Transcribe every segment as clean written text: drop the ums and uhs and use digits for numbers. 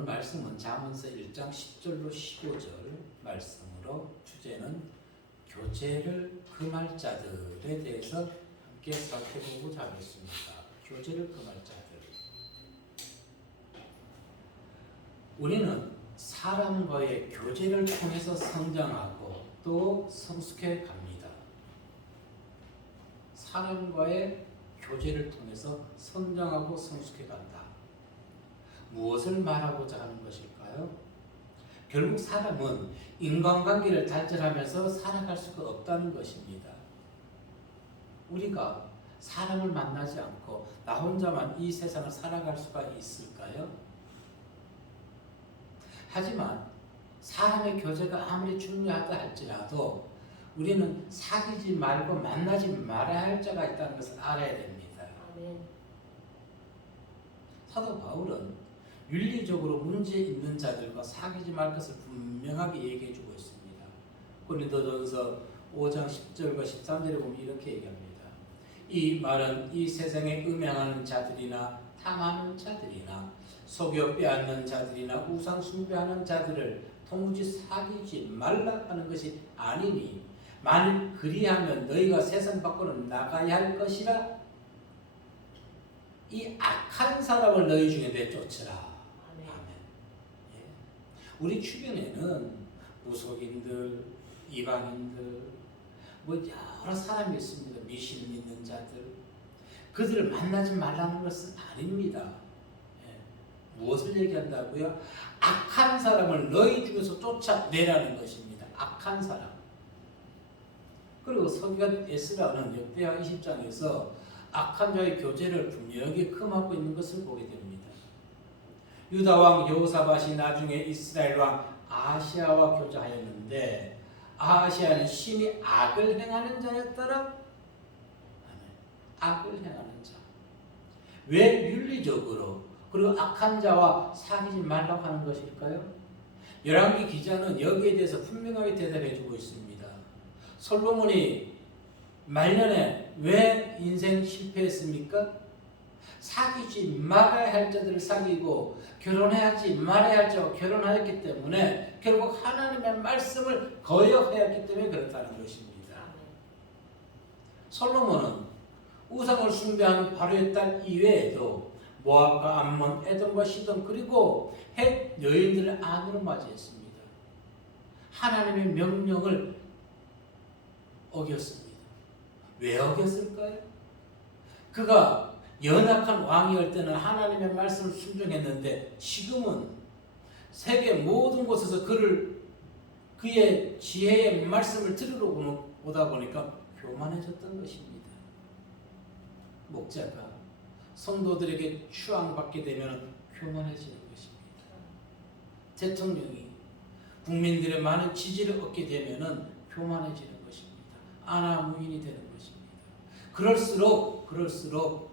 오늘 말씀은 잠언서 1장 10절로 15절 말씀으로 주제는 교제를 금할 자들에 대해서 함께 살펴보고자 하겠습니다. 교제를 금할 자들. 우리는 사람과의 교제를 통해서 성장하고 또 성숙해 갑니다. 사람과의 교제를 통해서 성장하고 성숙해 간다. 무엇을 말하고자 하는 것일까요? 결국 사람은 인간관계를 발전하면서 살아갈 수가 없다는 것입니다. 우리가 사람을 만나지 않고 나 혼자만 이 세상을 살아갈 수가 있을까요? 하지만 사람의 교제가 아무리 중요하다 할지라도 우리는 사귀지 말고 만나지 말아야 할 자가 있다는 것을 알아야 됩니다. 아멘. 사도 바울은 윤리적으로 문제 있는 자들과 사귀지 말 것을 분명하게 얘기해 주고 있습니다. 고린도전서 5장 10절과 13절에 보면 이렇게 얘기합니다. 이 말은 이 세상에 음행하는 자들이나 탐하는 자들이나 속여 빼앗는 자들이나 우상 숭배하는 자들을 도무지 사귀지 말라 하는 것이 아니니 만일 그리하면 너희가 세상 밖으로 나가야 할 것이라. 이 악한 사람을 너희 중에 내쫓으라. 우리 주변에는 무속인들, 이방인들, 여러 사람이 있습니다. 미신 믿는 자들. 그들을 만나지 말라는 것은 아닙니다. 무엇을 얘기한다고요? 악한 사람을 너희 중에서 쫓아내라는 것입니다. 악한 사람. 그리고 서기관 에스라는 역대하 20장에서 악한 자의 교제를 분명히 금하고 있는 것을 보게 됩니다. 유다 왕 여호사밧이 나중에 이스라엘 왕 아하시아와 교제하였는데 아하시아는 심히 악을 행하는 자였더라. 악을 행하는 자. 왜 윤리적으로 그리고 악한 자와 사귀지 말라고 하는 것일까요? 열왕기 기자는 여기에 대해서 분명하게 대답해 주고 있습니다. 솔로몬이 말년에 왜 인생 실패했습니까? 사귀지 말아야 할 자들을 사귀고 결혼하지 말아야 할 자와 결혼하였기 때문에 결국 하나님의 말씀을 거역하였기 때문에 그렇다는 것입니다. 솔로몬은 우상을 숭배하는 바로의 딸 이외에도 모압과 암몬, 에돔과 시돈 그리고 헷 여인들을 아내로 맞이했습니다. 하나님의 명령을 어겼습니다. 왜 어겼을까요? 그가 연약한 왕이었을 때는 하나님의 말씀을 순종했는데 지금은 세계 모든 곳에서 그의 지혜의 말씀을 들으러 오다 보니까 교만해졌던 것입니다. 목자가 성도들에게 추앙받게 되면 교만해지는 것입니다. 대통령이 국민들의 많은 지지를 얻게 되면 교만해지는 것입니다. 아나무인이 되는 것입니다. 그럴수록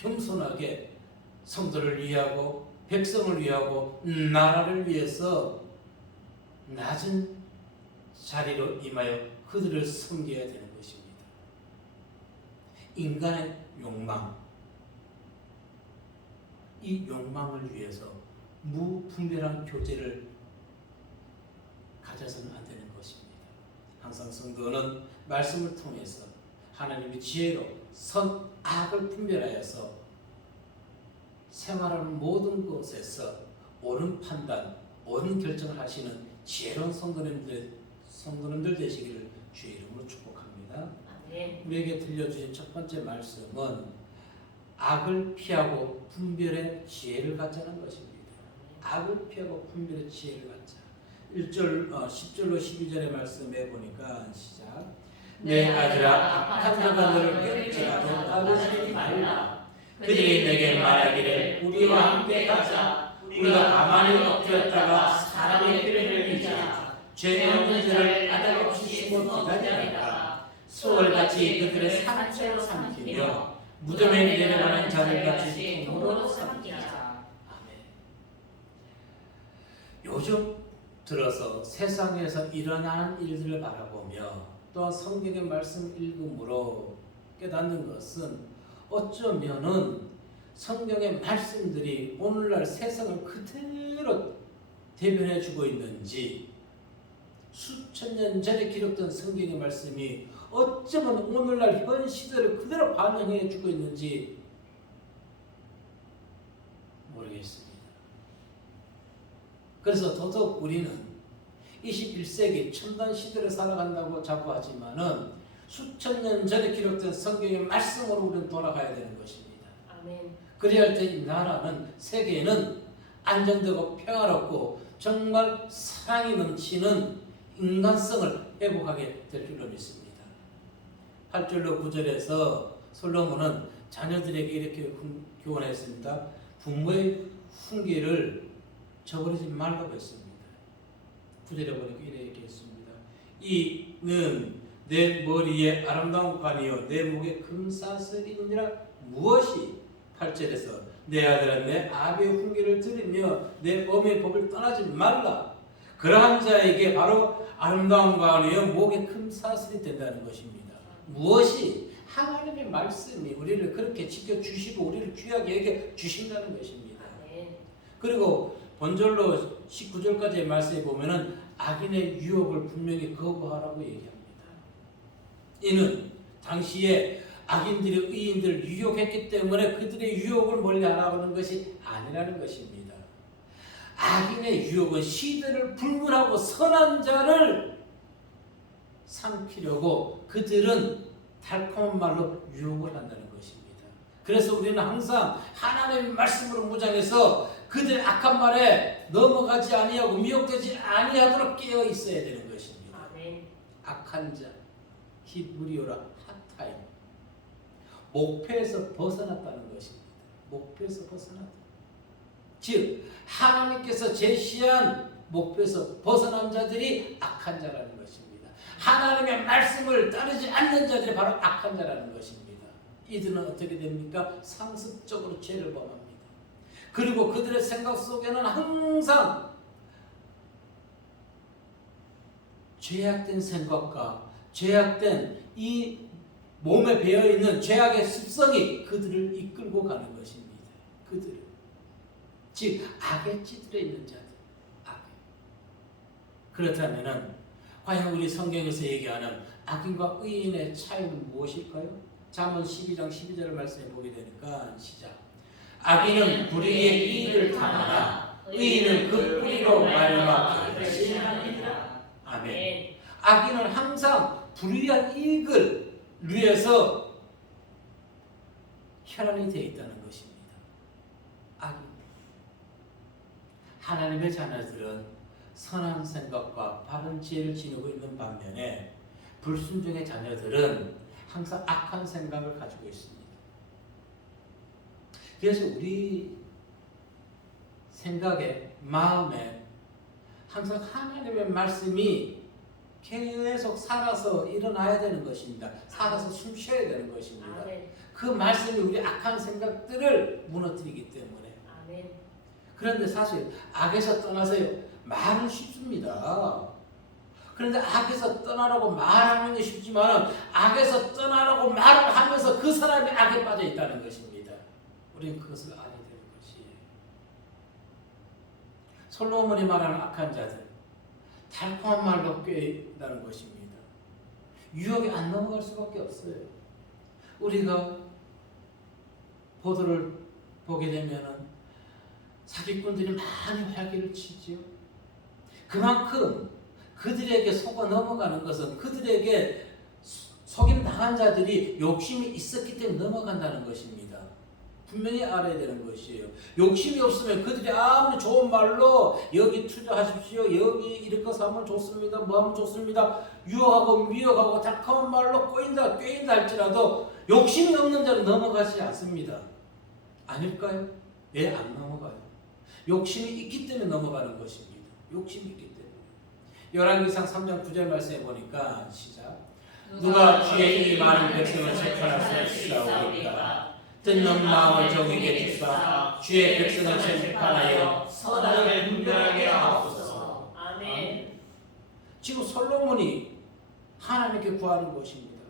겸손하게 성도를 위하고 백성을 위하고 나라를 위해서 낮은 자리로 임하여 그들을 섬겨야 되는 것입니다. 인간의 욕망, 이 욕망을 위해서 무분별한 교제를 가져서는 안 되는 것입니다. 항상 성도는 말씀을 통해서 하나님의 지혜로 선악을 분별하여서 생활하는 모든 곳에서 옳은 판단, 옳은 결정을 하시는 지혜로운 성도님들 되시기를 주의 이름으로 축복합니다. 네. 우리에게 들려주신 첫 번째 말씀은 악을 피하고 분별의 지혜를 갖자는 것입니다. 악을 피하고 분별의 지혜를 갖자. 10절로 12절의 말씀에 보니까 시작. 내 아들아, 악한 자가 너를 꿰지라도 따르지 말라. 그들이 내게 말하기를 우리와 함께 가자. 우리가 가만히 엎드렸다가 사람의 피를 흘리자. 죄 없는 자를 까닭 없이 숨어 기다리다가 소울같이 그들의 상처로 삼키며 무덤에 내려가는 자들같이 통으로 삼키자. 요즘 들어서 세상에서 일어나는 일들을 바라보며 또한 성경의 말씀 읽음으로 깨닫는 것은 어쩌면은 성경의 말씀들이 오늘날 세상을 그대로 그대로 대변해 주고 있는지, 수천 년 전에 기록된 성경의 말씀이 어쩌면 오늘날 현 시대를 그대로 반영해 주고 있는지 모르겠습니다. 그래서 더더욱 우리는 21세기 첨단 시대를 살아간다고 자꾸 하지만은 수천 년 전에 기록된 성경의 말씀으로 우리는 돌아가야 되는 것입니다. 아멘. 그래야 할 때 이 나라는, 세계는 안정되고 평화롭고 정말 사랑이 넘치는 인간성을 회복하게 될 줄로 믿습니다. 8절로 9절에서 솔로몬은 자녀들에게 이렇게 교훈했습니다. 부모의 훈계를 저버리지 말라고 했습니다. 9절에 보니까 이렇게 얘기했습니다. 이는 내 머리에 아름다운 관이요 내 목에 금사슬이니라. 무엇이? 8절에서 내 아들아 내 아비의 훈계를 들으며 내 어미의 법을 떠나지 말라. 그러한 자에게 바로 아름다운 관이요 목에 금사슬이 된다는 것입니다. 무엇이? 하나님의 말씀이 우리를 그렇게 지켜주시고 우리를 귀하게 여겨 주신다는 것입니다. 그리고 본절로 19절까지의 말씀에 보면은 악인의 유혹을 분명히 거부하라고 얘기합니다. 이는 당시에 악인들이 의인들을 유혹했기 때문에 그들의 유혹을 멀리하라는 것이 아니라는 것입니다. 악인의 유혹은 시대를 불문하고 선한 자를 삼키려고 그들은 달콤한 말로 유혹을 한다는 것입니다. 그래서 우리는 항상 하나님의 말씀으로 무장해서 그들의 악한 말에 넘어가지 아니하고 미혹되지 아니하도록 깨어 있어야 되는 것입니다. 아멘. 악한 자, 히브리어라 하타임, 목표에서 벗어났다는 것입니다. 목표에서 벗어났다. 즉 하나님께서 제시한 목표에서 벗어난 자들이 악한 자라는 것입니다. 하나님의 말씀을 따르지 않는 자들이 바로 악한 자라는 것입니다. 이들은 어떻게 됩니까? 상습적으로 죄를 범합니다. 그리고 그들의 생각 속에는 항상 죄악된 생각과 죄악된 이 몸에 배어있는 죄악의 습성이 그들을 이끌고 가는 것입니다. 그들을. 즉 악에 찌들어 있는 자들. 악에. 그렇다면 과연 우리 성경에서 얘기하는 악인과 의인의 차이는 무엇일까요? 잠언 12장 12절을 말씀해 보게 되니까 시작. 악인은 불의의 이익을 탐하나 의인은 그 뿌리로 말미암아 결실하느니라. 아멘. 악인은 항상 불의한 이익을 위해서 혈안이 되어 있다는 것입니다. 악인. 하나님의 자녀들은 선한 생각과 바른 지혜를 지니고 있는 반면에 불순종의 자녀들은 항상 악한 생각을 가지고 있습니다. 그래서 우리 생각에, 마음에 항상 하나님의 말씀이 계속 살아서 일어나야 되는 것입니다. 살아서 숨 쉬어야 되는 것입니다. 아멘. 그 말씀이 우리 악한 생각들을 무너뜨리기 때문에. 아멘. 그런데 사실 악에서 떠나서요, 말은 쉽습니다. 그런데 악에서 떠나라고 말하는 게 쉽지만 악에서 떠나라고 말을 하면서 그 사람이 악에 빠져 있다는 것입니다. 우리는 그것을 알아야 되는 것이에요. 솔로몬이 말하는 악한 자들, 달콤한 말로 꾀다는 것입니다. 유혹에 안 넘어갈 수밖에 없어요. 우리가 보도를 보게 되면은 사기꾼들이 많이 활기를 치지요. 그만큼 그들에게 속아 넘어가는 것은 그들에게 속임 당한 자들이 욕심이 있었기 때문에 넘어간다는 것입니다. 분명히 알아야 되는 것이에요. 욕심이 없으면 그들이 아무리 좋은 말로 여기 투자하십시오, 여기 이렇게 사면 좋습니다, 뭐 하면 좋습니다, 유혹하고 미혹하고 달콤한 말로 꿰인다 할지라도 욕심이 없는 자는 넘어가지 않습니다. 아닐까요? 왜 안 넘어가요? 욕심이 있기 때문에 넘어가는 것입니다. 욕심이 있기 때문에. 열왕기상 3장 9절 말씀에 보니까 시작. 누가 주의 힘이 많은 백성을 책판할 수 있사오리까? 듣는 마음을 정에게 주사 주의 백성을 책판하여 선악을 분별하게 하옵소서. 아멘. 지금 솔로몬이 하나님께 구하는 것입니다.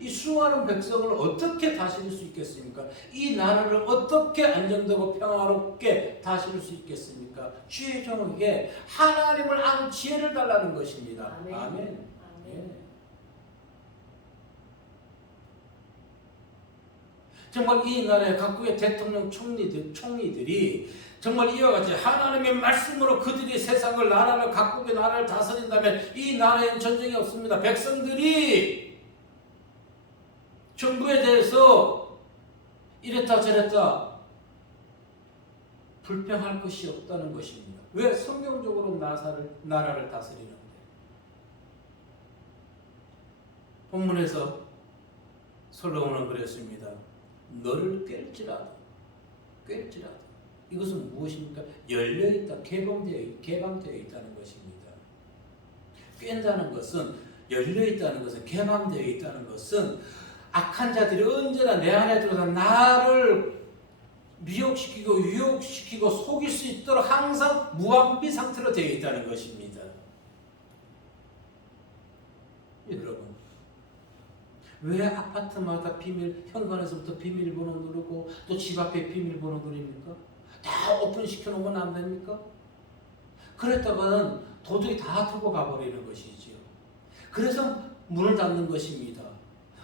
이 수많은 백성을 어떻게 다스릴 수 있겠습니까? 이 나라를 어떻게 안정되고 평화롭게 다스릴 수 있겠습니까? 주의 종에게 하나님을 아는 지혜를 달라는 것입니다. 아멘. 아멘. 예. 정말 이 나라의 각국의 대통령 총리들이 정말 이와 같이 하나님의 말씀으로 그들이 세상을 나라를 각국의 나라를 다스린다면 이 나라에는 전쟁이 없습니다. 백성들이 정부에 대해서 이랬다 저랬다 불평할 것이 없다는 것입니다. 왜? 성경적으로 나라를 다스리는데. 본문에서 솔로몬은 그랬습니다. 너를 꿰일지라도 이것은 무엇입니까? 열려있다, 개방되어 있다는 것입니다. 꿰다는 것은, 열려있다는 것은, 개방되어 있다는 것은 악한 자들이 언제나 내 안에 들어서 나를 미혹시키고 유혹시키고 속일 수 있도록 항상 무방비 상태로 되어 있다는 것입니다. 여러분, 왜 아파트마다 현관에서부터 비밀번호 누르고 또 집 앞에 비밀번호 누릅니까? 다 오픈시켜 놓으면 안 됩니까? 그랬다가는 도둑이 다 털고 가버리는 것이지요. 그래서 문을 닫는 것입니다.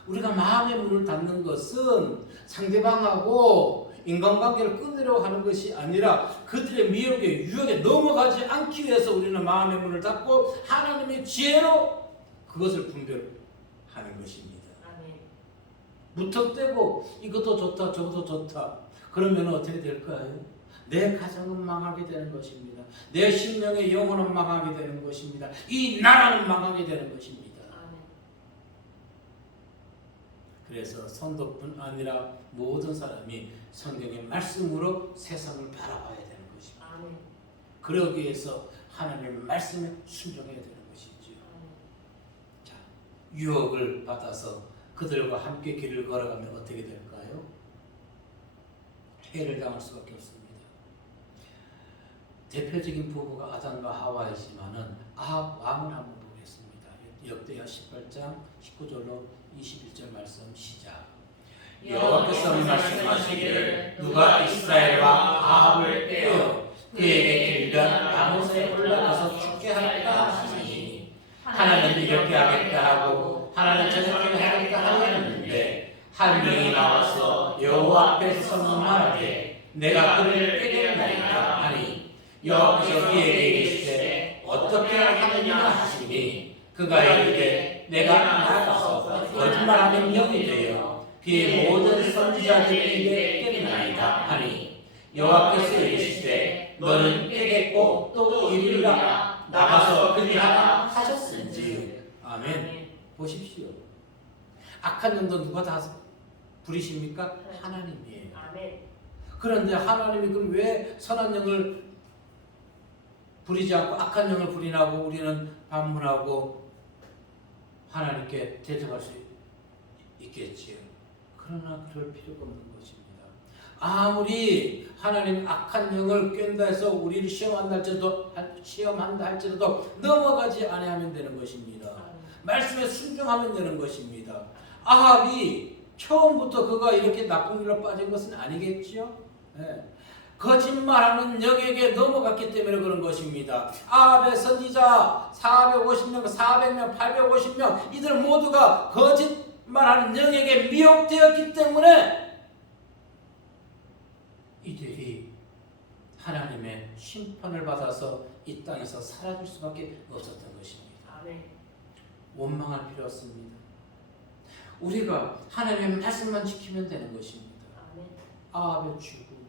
우리가 마음의 문을 닫는 것은 상대방하고 인간관계를 끊으려고 하는 것이 아니라 그들의 미혹에 유혹에 넘어가지 않기 위해서 우리는 마음의 문을 닫고 하나님의 지혜로 그것을 분별하는 것입니다. 무턱대고 이것도 좋다 저것도 좋다 그러면 어떻게 될까요? 내 가정은 망하게 되는 것입니다. 내 심령의 영혼은 망하게 되는 것입니다. 이 나라는 망하게 되는 것입니다. 그래서 성도뿐 아니라 모든 사람이 성경의 말씀으로 세상을 바라봐야 되는 것입니다. 그러기 위해서 하나님의 말씀에 순종해야 되는 것이죠. 자, 유혹을 받아서 그들과 함께 길을 걸어가면 어떻게 될까요? 해를 당할 수밖에 없습니다. 대표적인 부부가 아담과 하와이지만은 아합 왕을 한번 보겠습니다. 역대하 18장 19절로 21절 말씀 시작. 여호와께서 말씀하시기를 누가 이스라엘 왕 아합을 떼어 그에게 길던 라못에 올라가서 죽게 할까 하시니 하나는 이렇게 하겠다 하고 하나는 저렇게 하겠다 하였는데 한 명이 나와서 여호와 앞에 선언하되 내가 그를 깨겠나이다 하니 여호와께서 그에게 이르시되 어떻게 하느냐 하시니 그가 이르되 내가 나가서 거짓말하는 영이 되어 그의 모든 선지자들에게 깨겠나이다 하니 여호와께서 이르시되 너는 깨겠고 또 이르리라 나가서 그리하라 하셨은지. 아멘. 보십시오. 악한 영도 누가 다 부리십니까? 하나님이에요. 그런데 하나님이 그럼 왜 선한 영을 부리지 않고 악한 영을 부리나고 우리는 반문하고 하나님께 대적할 수 있겠지요. 그러나 그럴 필요가 없는 것입니다. 아무리 하나님 악한 영을 깬다 해서 우리를 시험한다 할지라도 넘어가지 아니하면 되는 것입니다. 말씀에 순종하면 되는 것입니다. 아합이 처음부터 그가 이렇게 나쁜 길로 빠진 것은 아니겠지요? 네. 거짓말하는 영에게 넘어갔기 때문에 그런 것입니다. 아합의 선지자 450명, 400명, 850명 이들 모두가 거짓말하는 영에게 미혹되었기 때문에 이들이 하나님의 심판을 받아서 이 땅에서 사라질 수밖에 없었던 것입니다. 원망할 필요 없습니다. 우리가 하나님의 말씀만 지키면 되는 것입니다. 아합의 죽음,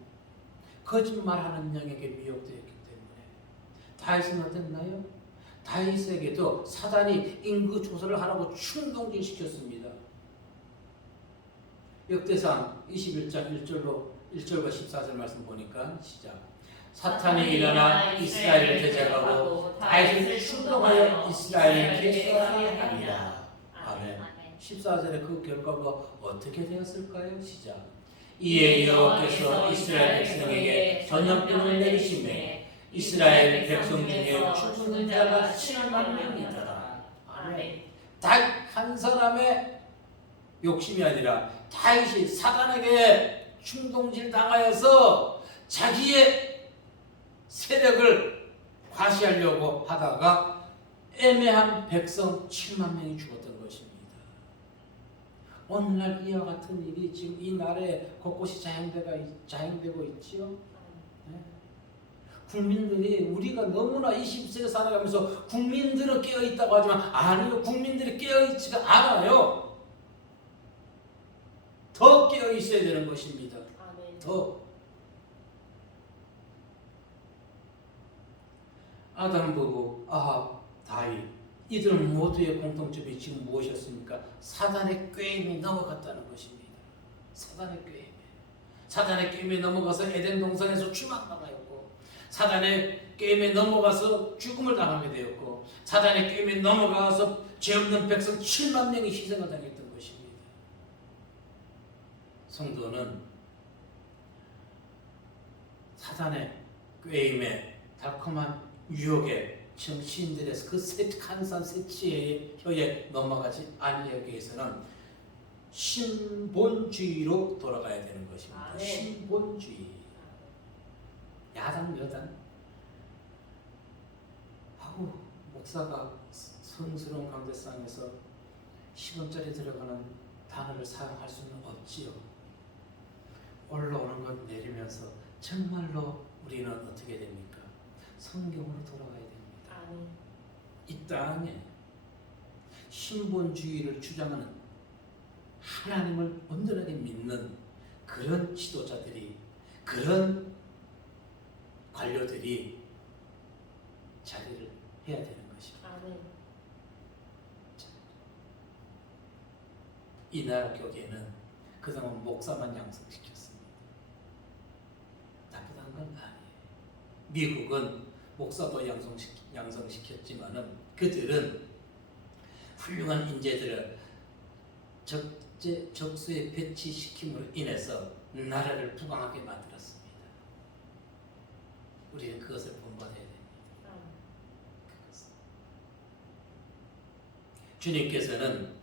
거짓말하는 영에게 미혹되었기 때문에 다윗은 어땠나요? 다윗에게도 사단이 인구 조사를 하라고 충동질시켰습니다. 역대상 21장 1절과 14절 말씀 보니까 시작. 사탄이 일어나 이스라엘을 대적하고 다윗을 충동하여 이스라엘을 괴수하게 하니라. 아멘. 14절의 그 결과가 어떻게 되었을까요? 시작. 이에 여호와께서 이스라엘 백성에게 전염병을 내리시매 이스라엘 백성 중에 죽은 자가 7만 명이더라. 아멘. 단 한 사람의 욕심이 아니라 다윗이 사단에게 충동질 당하여서 자기의 세력을 과시하려고 하다가 애매한 백성 7만 명이 죽었던 것입니다. 오늘날 이와 같은 일이 지금 이 나라에 곳곳이 자행되고 있지요. 네. 국민들이 우리가 너무나 20세기 살아가면서 국민들은 깨어있다고 하지만 아니요, 국민들이 깨어있지가 않아요. 더 깨어있어야 되는 것입니다. 더. 아담 부부, 아합, 다윗, 이들 모두의 공통점이 지금 무엇이었습니까? 사단의 꾀임에 넘어갔다는 것입니다. 사단의 꾀임에. 사단의 꾀임에 넘어가서 에덴 동산에서 추방당하였고, 사단의 꾀임에 넘어가서 죽음을 당하게 되었고, 사단의 꾀임에 넘어가서 죄 없는 백성 7만 명이 희생을 당했던 것입니다. 성도는 사단의 꾀임에 달콤한 유혹에 정치인들의 그 한산 세치의 혀에 넘어가지 아니하기 위해서는 신본주의로 돌아가야 되는 것입니다. 네. 신본주의. 야당 여당 하고 목사가 성스러운 강대상에서 10원짜리 들어가는 단어를 사용할 수는 없지요. 올라오는 것 내리면서 정말로 우리는 어떻게 됩니까? 성경으로 돌아가야 됩니다. 이 땅에 신본주의를 주장하는 하나님을 온전하게 믿는 그런 지도자들이, 그런 관료들이 자리를 해야 되는 것입니다. 이 나라 교계는 그동안 목사만 양성시켰습니다. 나쁘다는 건 아니에요. 미국은 목사도 양성시켰지만은 그들은 훌륭한 인재들을 적수에 배치시킴으로 인해서 나라를 부강하게 만들었습니다. 우리는 그것을 본받아야 됩니다. 주님께서는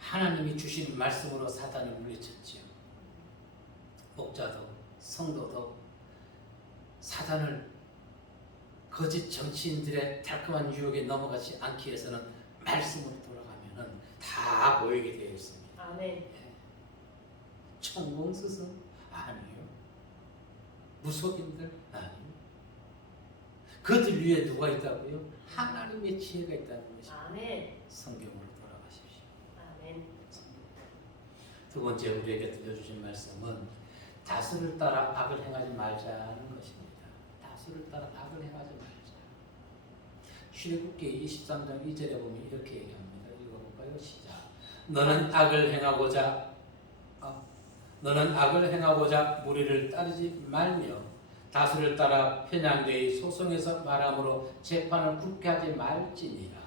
하나님이 주신 말씀으로 사단을 물리쳤지요. 목자도 성도도 사단을 거짓 정치인들의 달콤한 유혹에 넘어가지 않기 위해서는 말씀으로 돌아가면은 다 보이게 되어 있습니다. 아멘. 천공스승 아니요. 무속인들 아니요. 그들 위에 누가 있다고요? 하나님의 지혜가 있다는 것입니다. 아멘. 성경으로 돌아가십시오. 아멘. 두 번째 우리에게 들려주신 말씀은 다수를 따라 악을 행하지 말자는 것입니다. 다수를 따라 악을 행하지 말자. 출애굽기 23장 2절에 보면 이렇게 얘기합니다. 읽어볼까요? 시작. 너는 악을 행하고자 무리를 따르지 말며 다수를 따라 편향되이 소송에서 말함으로 재판을 굽게 하지 말지니라.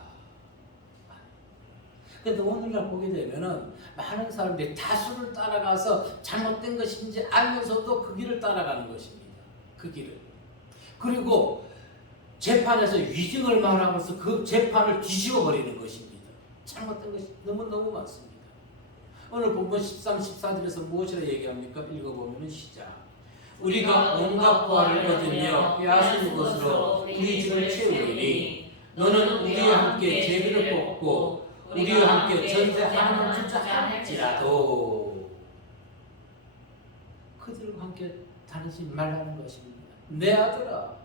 그런데 오늘날 보게 되면은 많은 사람들이 다수를 따라가서 잘못된 것인지 알면서도 그 길을 따라가는 것입니다. 그 길을. 그리고 재판에서 위증을 말하면서 그 재판을 뒤집어 버리는 것입니다. 잘못된 것이 너무 많습니다. 오늘 본문 13, 14절에서 무엇이라 얘기합니까? 읽어보면 시작. 우리가 온갖 보화를 얻으며 빼앗은 것으로 우리 집을 채우리니 너는 우리와 함께 제비를 뽑고 우리와 함께 전세 하나님을 진짜 할지라도 그들과 함께 다니지 말라는 것입니다. 내 아들아,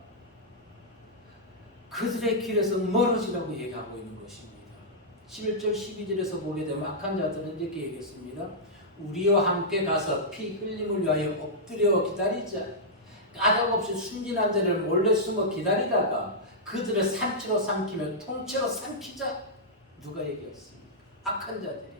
그들의 길에서 멀어지라고 얘기하고 있는 것입니다. 11절 12절에서 보게 되면 악한 자들은 이렇게 얘기했습니다. 우리와 함께 가서 피 흘림을 위하여 엎드려 기다리자. 까닭없이 순진한 자를 몰래 숨어 기다리다가 그들을 산채로 삼키며 통째로 삼키자. 누가 얘기했습니까? 악한 자들이.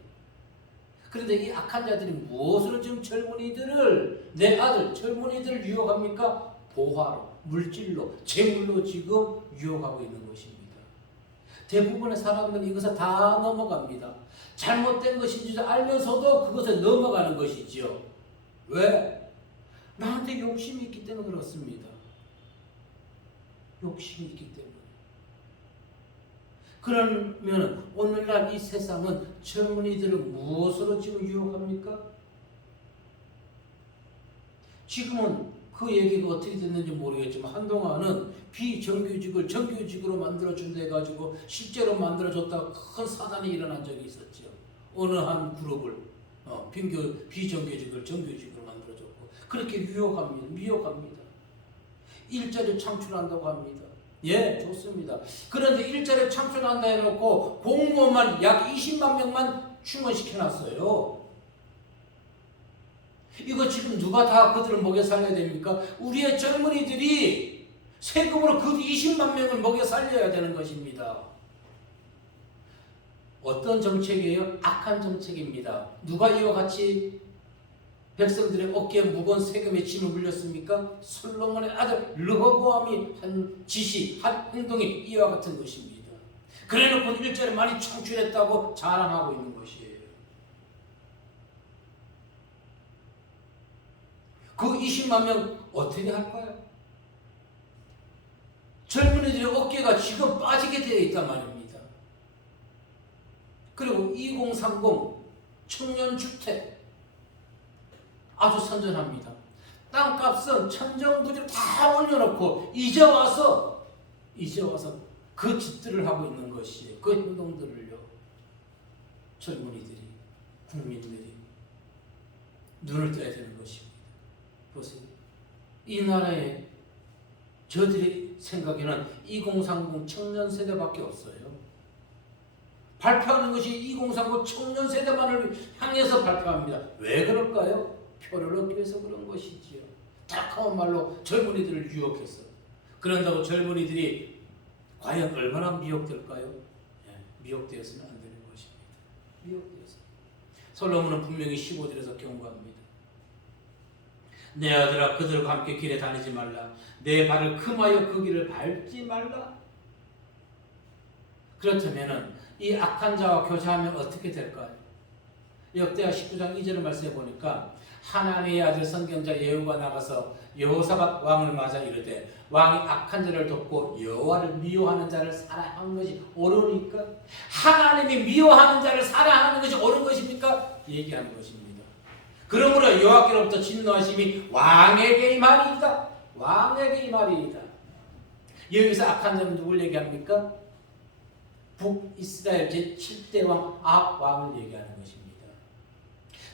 그런데 이 악한 자들이 무엇으로 지금 젊은이들을, 내 아들 젊은이들을 유혹합니까? 보화로, 물질로, 재물로 지금 유혹하고 있는 것입니다. 대부분의 사람들은 이것을 다 넘어갑니다. 잘못된 것인지 알면서도 그것에 넘어가는 것이지요. 왜? 나한테 욕심이 있기 때문에 그렇습니다. 욕심이 있기 때문에. 그러면 오늘날 이 세상은 젊은이들을 무엇으로 지금 유혹합니까? 지금은 그 얘기가 어떻게 됐는지 모르겠지만 한동안은 비정규직을 정규직으로 만들어준다 해가지고 실제로 만들어줬다가 큰 사단이 일어난 적이 있었죠. 어느 한 그룹을 비정규직을 정규직으로 만들어줬고 그렇게 유혹합니다. 미혹합니다. 일자리 창출한다고 합니다. 예, 좋습니다. 그런데 일자리 창출한다 해놓고 공무원만 약 20만 명만 충원시켜놨어요. 이거 지금 누가 다 그들을 먹여 살려야 됩니까? 우리의 젊은이들이 세금으로 그 20만 명을 먹여 살려야 되는 것입니다. 어떤 정책이에요? 악한 정책입니다. 누가 이와 같이 백성들의 어깨에 무거운 세금의 짐을 물렸습니까? 솔로몬의 아들 르호보암이 한 지시, 한 행동이 이와 같은 것입니다. 그래놓고 일자리 많이 창출했다고 자랑하고 있는 것이에요. 그 20만 명 어떻게 할까요? 젊은이들의 어깨가 지금 빠지게 되어 있단 말입니다. 그리고 2030 청년주택 아주 선전합니다. 땅값은 천정부지를 다 올려놓고 이제 와서 그 짓들을 하고 있는 것이에요. 그 행동들을요. 젊은이들이, 국민들이 눈을 떠야 되는 것입니다. 보세요. 이 나라에 저들이 생각에는 2030 청년 세대밖에 없어요. 발표하는 것이 2030 청년 세대만을 향해서 발표합니다. 왜 그럴까요? 표를 얻기 위해서 그런 것이지요. 딱한 말로 젊은이들을 유혹해서. 그런다고 젊은이들이 과연 얼마나 미혹될까요? 네, 미혹되어서는 안 되는 것입니다. 미혹되어서. 솔로몬은 분명히 15절에서 경고합니다. 내 아들아 그들과 함께 길에 다니지 말라. 내 발을 금하여 그 길을 밟지 말라. 그렇다면 이 악한 자와 교제하면 어떻게 될까요? 역대하 19장 2절을 말씀해 보니까 하나님의 아들 선경자 예후가 나가서 여호사밧 왕을 맞아 이르되 왕이 악한 자를 돕고 여호와를 미워하는 자를 사랑하는 것이 옳으니까 하나님이 미워하는 자를 사랑하는 것이 옳은 것입니까? 얘기하는 것입니다. 그러므로 여호와께로부터 진노하심이 왕에게 임하리이다. 왕에게 임하리이다. 여기서 악한 자는 누굴 얘기합니까? 북이스라엘 제7대 왕 아합 왕을 얘기하는 것입니다.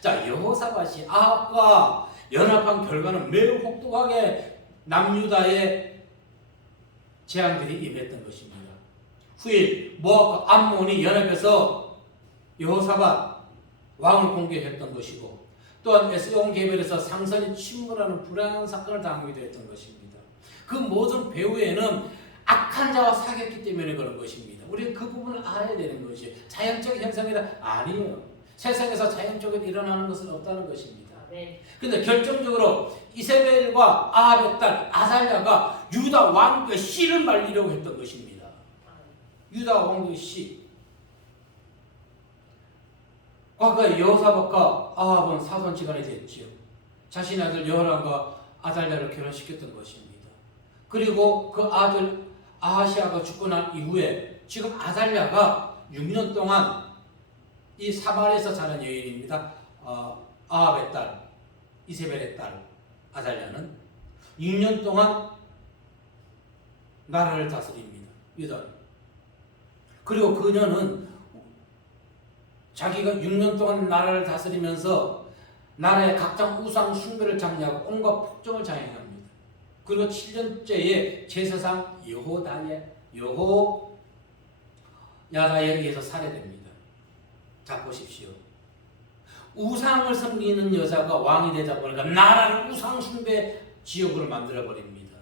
자, 여호사밧이 아합과 연합한 결과는 매우 혹독하게 남유다의 재앙들이 임했던 것입니다. 후에 모압과 암몬이 연합해서 여호사밧 왕을 공격했던 것이고 또한 에스온 개별에서 상선이 침몰하는 불안한 사건을 당하기도 했던 것입니다. 그 모든 배후에는 악한 자와 사귀었기 때문에 그런 것입니다. 우리는 그 부분을 알아야 되는 것이에요. 자연적인 현상이다? 아니에요. 세상에서 자연적으로 일어나는 것은 없다는 것입니다. 그런데 결정적으로 이세벨과 아합의 딸 아달랴가 유다 왕국의 씨를 말리려고 했던 것입니다. 유다 왕국의 씨. 과거에 여호사밧과 아합은 사돈지간이 됐지요. 자신의 아들 여호람과 아달랴를 결혼시켰던 것입니다. 그리고 그 아들 아하시아가 죽고 난 이후에 지금 아달랴가 6년 동안 이 사마리아에서 자란 여인입니다. 아합의 딸, 이세벨의 딸 아달랴는 6년 동안 나라를 다스립니다. 유다. 그리고 그녀는 자기가 6년 동안 나라를 다스리면서 나라의 각종 우상 숭배를 장려하고 온갖 폭정을 자행합니다. 그리고 7년째에 제사장 여호야다에 의해서 살해됩니다. 자, 보십시오. 우상을 섬기는 여자가 왕이 되다 보니까 나라를 우상 숭배 지역으로 만들어버립니다.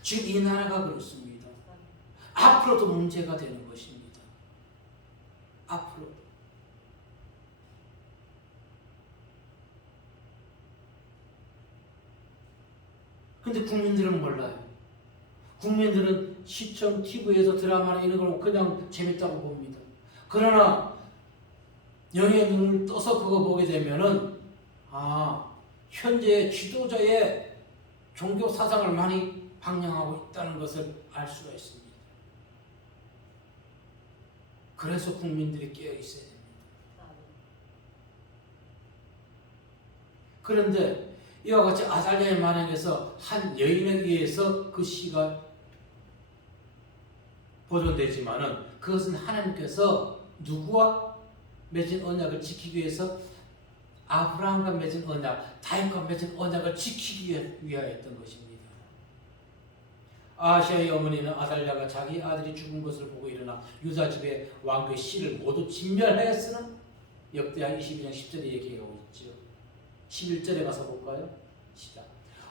지금 이 나라가 그렇습니다. 앞으로도 문제가 되는 것입니다. 앞으로도. 근데 국민들은 몰라요. 국민들은 시청, TV에서 드라마나 이런 걸 그냥 재밌다고 봅니다. 그러나 영의 눈을 떠서 그거 보게 되면은 현재 지도자의 종교 사상을 많이 방향하고 있다는 것을 알 수가 있습니다. 그래서 국민들이 깨어 있어야 됩니다. 그런데 이와 같이 아달랴의 만행에서 한 여인에 의해서 그 시가 보존되지만은 그것은 하나님께서 누구와 맺은 언약을 지키기 위해서 아브라함과 맺은 언약, 다윗과 맺은 언약을 지키기 위하였던 것입니다. 아하시아의 어머니는 아달랴가 자기 아들이 죽은 것을 보고 일어나 유다 집의 왕의 씨를 모두 진멸하였으나 역대하 22장 10절에 얘기하고 있죠. 11절에 가서 볼까요? 시작.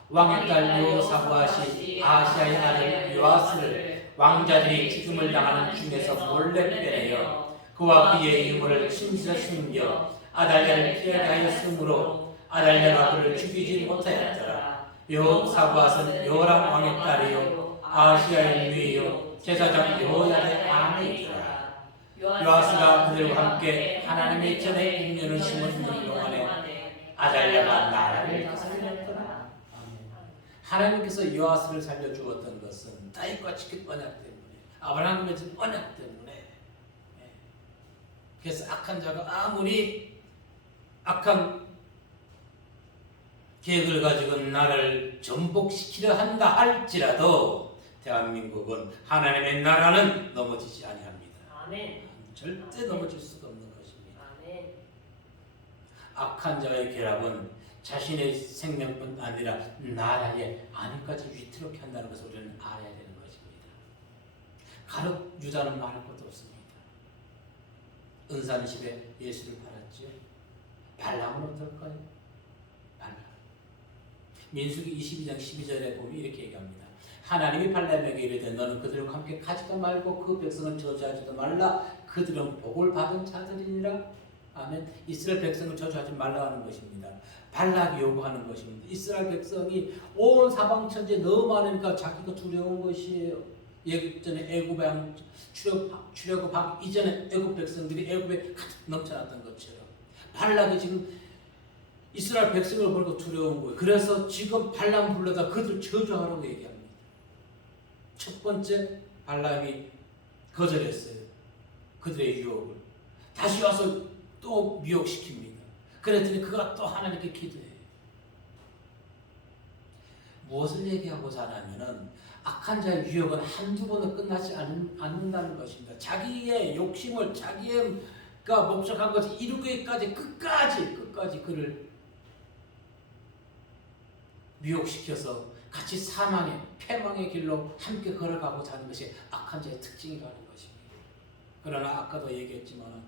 왕의 딸 여호사밧이 아하시아의 아들 요아스를 왕자들이 죽음을 당하는 중에서 몰래 빼내어 그와 그의 유물을 침실에 숨겨 아달랴를 피하게 하였으므로 아달랴가 그를 죽이지 못하였더라. 여호사밧은 요람 왕의 딸이요 아하시아의 누이요 제사장 여호야다의 아내이더라. 요아스가 그들과 함께 하나님의 전에 국면을 심어주는 동안에 아달랴가 나라를 살렸더라. 하나님께서 요아스를 살려주었던 것은 다윗과 지킨 언약 때문에, 아브라함과 맺은 언약 때문에. 그래서 악한 자가 아무리 악한 계획을 가지고 나를 전복시키려 한다 할지라도 대한민국은 하나님의 나라는 넘어지지 아니합니다. 아멘. 절대 넘어질 수가 없는 것입니다. 아멘. 악한 자의 결합은 자신의 생명뿐 아니라 나라의 안위까지 위태롭게 한다는 것을 우리는 알아야 되는 것입니다. 가룟 유다는 말할 것도 없습니다. 은산십에 예수를 팔았죠. 발람은 어떨까요? 발람. 민수기 22장 12절에 보면 이렇게 얘기합니다. 하나님이 발람에게 이르되 너는 그들과 함께 가지도 말고 그 백성을 저주하지도 말라. 그들은 복을 받은 자들이니라. 아멘. 이스라엘 백성을 저주하지 말라 하는 것입니다. 발락이 요구하는 것입니다. 이스라엘 백성이 온 사방 천지에 너무 많으니까 자기가 두려운 것이에요. 예전에 애굽에 출애굽하기 이전에 애굽 백성들이 애굽에 가득 넘쳐났던 것처럼 발락이 지금 이스라엘 백성을 보고 두려운 거예요. 그래서 지금 발람 불러다 그들 저주하라고 얘기합니다. 첫 번째 발람이 거절했어요. 그들의 유혹을. 다시 와서 또 미혹시킵니다. 그랬더니 그가 또 하나님께 기도해요. 무엇을 얘기하고자 하냐면은 악한 자의 유혹은 한두 번은 끝나지 않는다는 것입니다. 자기의 욕심을 자기가 목적한 것을 이루기까지 끝까지 그를 미혹시켜서 같이 사망의 패망의 길로 함께 걸어가고자 하는 것이 악한 자의 특징이라는 것입니다. 그러나 아까도 얘기했지만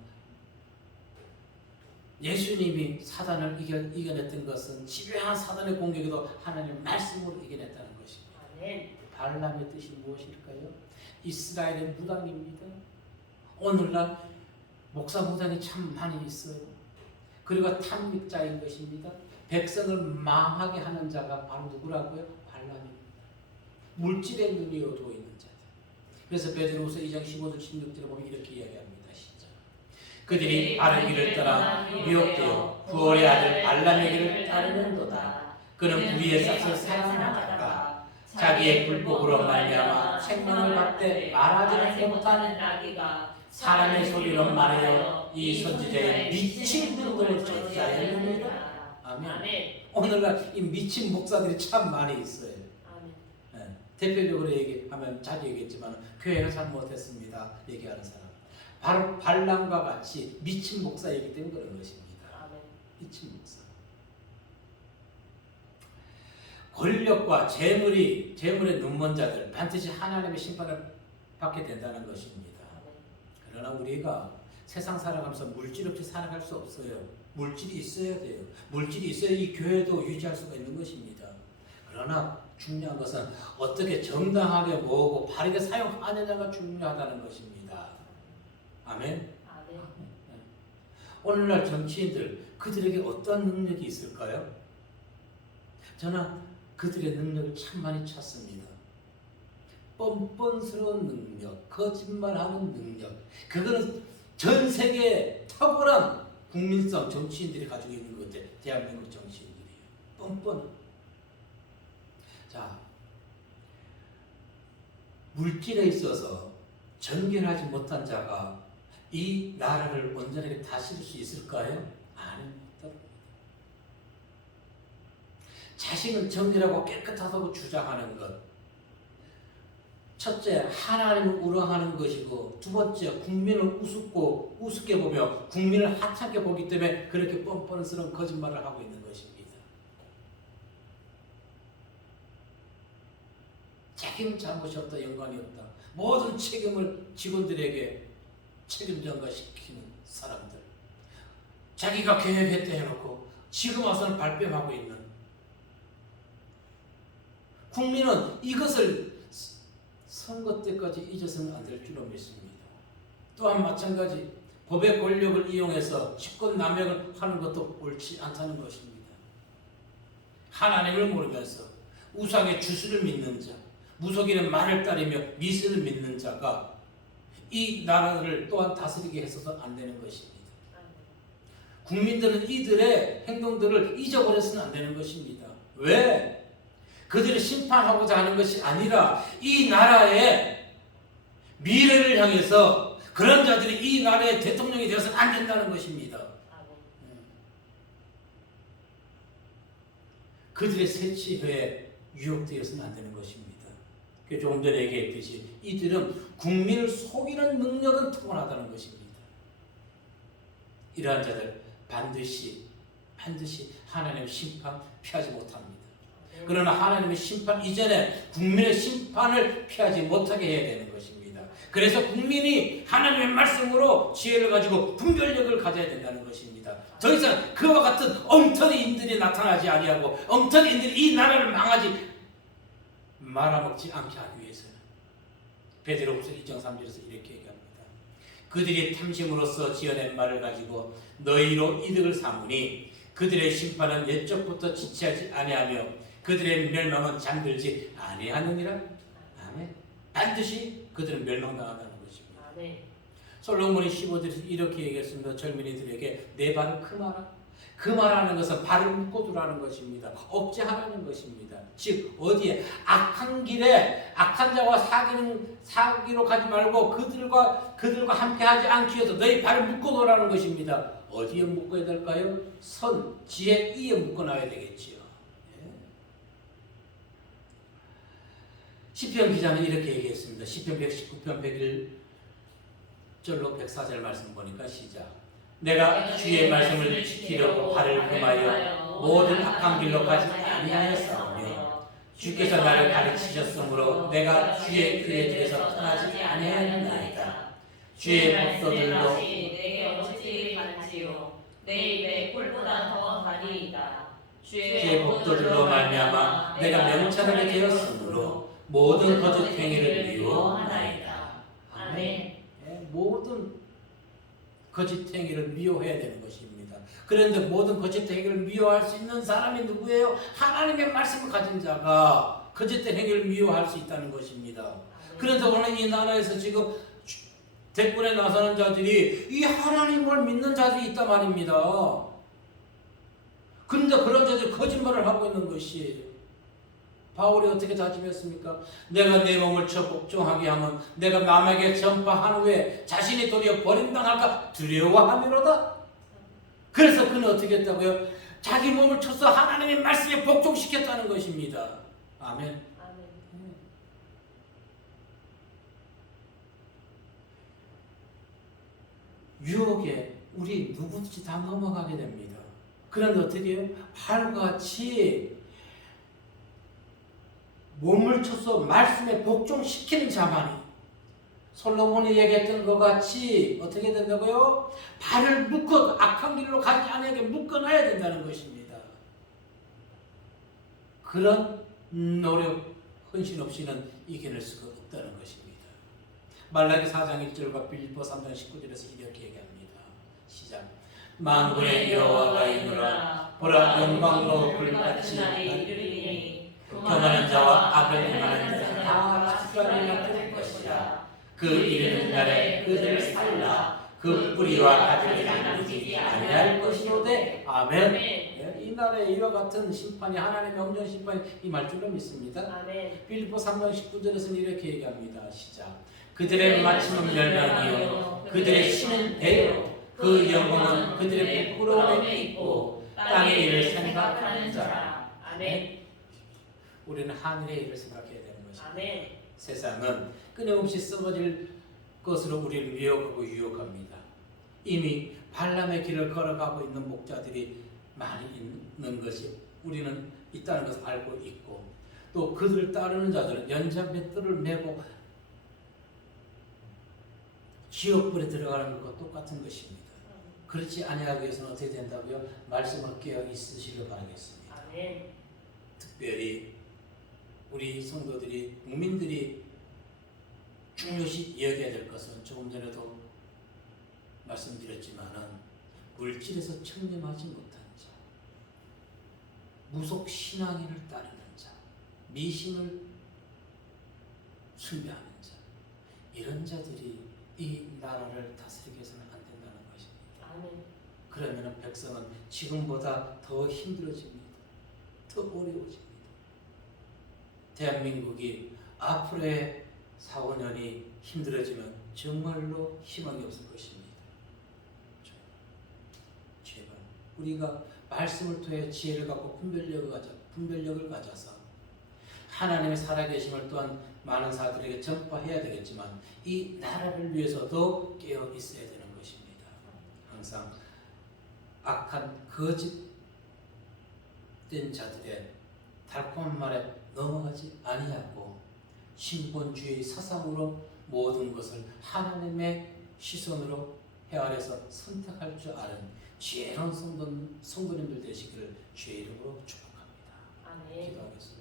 예수님이 사단을 이겨냈던 것은 집요한 사단의 공격에도 하나님의 말씀으로 이겨냈다는 것입니다. 아멘. 발람의 뜻이 무엇일까요? 이스라엘의 무당입니다. 오늘날 목사 무당이 참 많이 있어요. 그리고 탐닉자인 것입니다. 백성을 망하게 하는 자가 바로 누구라고요? 발람입니다. 물질의 눈이 어두워 있는 자들. 그래서 베드로후서 2장 15절 16절에 보면 이렇게 이야기합니다. 시작. 그들이 바른 길을 떠나 미혹되어 부올의 아들 발람의 길을 따르는도다. 그는 불의의 싹을 사랑하다가 자기의 불법으로 말미암아 책망을 받되 말하지 못하는 나귀가 사람의 소리로 말하여 이 선지자의 미친 분들을 저주하였느니라. 아멘. 오늘날 이 미친 목사들이 참 많이 있어요. 네. 대표적으로 얘기하면 자주 얘기했지만 교회를 잘못했습니다 얘기하는 사람 바로 발람과 같이 미친 목사이기 때문에 그런 것입니다. 미친 목사. 권력과 재물에 눈먼 자들 반드시 하나님의 심판을 받게 된다는 것입니다. 그러나 우리가 세상 살아가면서 물질 없이 살아갈 수 없어요. 물질이 있어야 돼요. 물질이 있어야 이 교회도 유지할 수가 있는 것입니다. 그러나 중요한 것은 어떻게 정당하게 모으고 바르게 사용하느냐가 중요하다는 것입니다. 아멘. 오늘날 정치인들 그들에게 어떤 능력이 있을까요? 저는 그들의 능력을 참 많이 찾습니다. 뻔뻔스러운 능력, 거짓말하는 능력, 그거는 전 세계에 탁월한 국민성 정치인들이 가지고 있는 것 같아요. 대한민국 정치인들이에요. 뻔뻔. 자, 물질에 있어서 정결하지 못한 자가 이 나라를 온전하게 다스릴 수 있을까요? 아닙니다. 자신은 정결하고 깨끗하다고 주장하는 것, 첫째, 하나님을 우롱하는 것이고, 두 번째, 국민을 우습게 보며 국민을 하찮게 보기 때문에 그렇게 뻔뻔스러운 거짓말을 하고 있는 것입니다. 자기는 잘못이 없다, 연관이 없다. 모든 책임을 직원들에게 책임 전가시키는 사람들. 자기가 계획했다 해놓고 지금 와서는 발뺌하고 있는. 국민은 이것을 선거 때까지 잊어서는 안 될 줄로 믿습니다. 또한 마찬가지 법의 권력을 이용해서 직권 남용을 하는 것도 옳지 않다는 것입니다. 하나님을 모르면서 우상의 주술을 믿는 자, 무속인의 말을 따르며 미신을 믿는 자가 이 나라를 또한 다스리게 해서도 안 되는 것입니다. 국민들은 이들의 행동들을 잊어버려서는 안 되는 것입니다. 왜? 그들을 심판하고자 하는 것이 아니라 이 나라의 미래를 향해서 그런 자들이 이 나라의 대통령이 되어서는 안 된다는 것입니다. 그들의 새치회에 유혹되어서는 안 되는 것입니다. 조금 전에 얘기했듯이 이들은 국민을 속이는 능력은 타고나다는 것입니다. 이러한 자들 반드시 하나님의 심판 피하지 못합니다. 그러나 하나님의 심판 이전에 국민의 심판을 피하지 못하게 해야 되는 것입니다. 그래서 국민이 하나님의 말씀으로 지혜를 가지고 분별력을 가져야 된다는 것입니다. 더 이상 그와 같은 엉터리인들이 나타나지 아니하고 엉터리인들이 이 나라를 말아먹지 않게 하기 위해서는 베드로후서 1장 3절에서 이렇게 얘기합니다. 그들이 탐심으로써 지어낸 말을 가지고 너희로 이득을 삼으니 그들의 심판은 옛적부터 지체하지 아니하며 그들의 멸망은 잠들지 아니하느니라. 아멘. 반드시 그들은 멸망당한다는 것입니다. 아멘. 솔로몬이 15절에서 이렇게 얘기했습니다. 젊은이들에게 내 발을 금하라. 금하라는 것은 발을 묶고 두라는 것입니다. 억제하라는 것입니다. 즉 어디에 악한 길에 악한 자와 사기로 가지 말고 그들과 함께하지 않기 위해서 너희 발을 묶어놓으라는 것입니다. 어디에 묶어야 될까요? 선, 지혜, 이에 묶어놔야 되겠지요. 시편 기자는 이렇게 얘기했습니다. 시편 119편 101절로 104절 말씀 보니까 시작. 내가 주의 말씀을 지키려고 발을 금하여 모든 악한 길로 가지 아니하였사오며 주께서 나를 가르치셨으므로 내가 주의 귀에 들에서 떠나지 아니하였나이다. 주의 법도들로 내게 어찌 반지요 내 입에 꿀보다 더 가리이다. 주의 법도들로 말미암아 내가 명철하게 되었으므로 모든 거짓 행위를 미워하나이다. 아멘. 모든 거짓 행위를 미워해야 되는 것입니다. 그런데 모든 거짓 행위를 미워할 수 있는 사람이 누구예요? 하나님의 말씀을 가진 자가 거짓 행위를 미워할 수 있다는 것입니다. 그런데 오늘 이 나라에서 지금 대권에 나서는 자들이 이 하나님을 믿는 자들이 있단 말입니다. 그런데 그런 자들이 거짓말을 하고 있는 것이 바울이 어떻게 다짐했습니까? 내가 내 몸을 쳐 복종하게 하면 내가 남에게 전파한 후에 자신이 도리어 버림당할까 두려워함이로다. 그래서 그는 어떻게 했다고요? 자기 몸을 쳐서 하나님의 말씀에 복종시켰다는 것입니다. 아멘. 유혹에 우리 누구든지 다 넘어가게 됩니다. 그런데 어떻게 해요? 발같이 몸을 쳐서 말씀에 복종시키는 자만이 솔로몬이 얘기했던 것 같이 어떻게 된다고요? 발을 묶어 악한 길로 가지 않게 묶어놔야 된다는 것입니다. 그런 노력, 헌신 없이는 이겨낼 수가 없다는 것입니다. 말라기 4장 1절과 빌립보 3장 19절에서 이렇게 얘기합니다. 시작. 만군의 여호와가 이르노라 보라 영광로 불같이 이르리니 교만한 자와 악을 행하는 자는 다 축사를 받을 것이라. 그 이르는 날에 그들을 살라 그 뿌리와 가지를 나누지 아니할 것이로되. 아멘. 이 나라에 이와 같은 심판이 하나님의 엄정 심판이 임할 줄로 믿습니다. 아멘. 빌립보 3장 19절에서는 이렇게 얘기합니다. 시작. 그들의 마침은 멸망이요 그들의 신은 배요 그 영광은 그들의 부끄러움에 있고 땅의 일을 생각하는 자라. 아멘. 우리는 하늘의 일을 생각해야 되는 것입니다. 아멘. 세상은 끊임없이 썩어질 것으로 우리를 미혹하고 유혹합니다. 이미 발람의 길을 걸어가고 있는 목자들이 많이 있는 것이 우리는 있다는 것을 알고 있고 또 그들을 따르는 자들은 연자 맷돌을 메고 지옥불에 들어가는 것과 똑같은 것입니다. 그렇지 아니하기 위해서는 어떻게 된다고요? 말씀을 깨어 있으시길 바라겠습니다. 아멘. 특별히 우리 성도들이 국민들이 중요시 여겨야 될 것은 조금 전에도 말씀드렸지만은 물질에서 청렴하지 못한 자, 무속 신앙인을 따르는 자, 미신을 숭배하는 자, 이런 자들이 이 나라를 다스리게 해서는 안 된다는 것입니다. 아멘. 그러면 백성은 지금보다 더 힘들어집니다. 더 어려워집니다. 대한민국이 앞으로의 4, 5년이 힘들어지면 정말로 희망이 없을 것입니다. 제발 우리가 말씀을 통해 지혜를 갖고 분별력을 가져서 하나님의 살아계심을 또한 많은 사람들에게 전파해야 되겠지만 이 나라를 위해서도 깨어 있어야 되는 것입니다. 항상 악한 거짓된 자들의 달콤한 말에 넘어가지 아니하고 신본주의 사상으로 모든 것을 하나님의 시선으로 헤아려서 선택할 줄 아는 지혜로운 성도님들 되시기를 주의 이름으로 축복합니다. 아멘. 기도하겠습니다.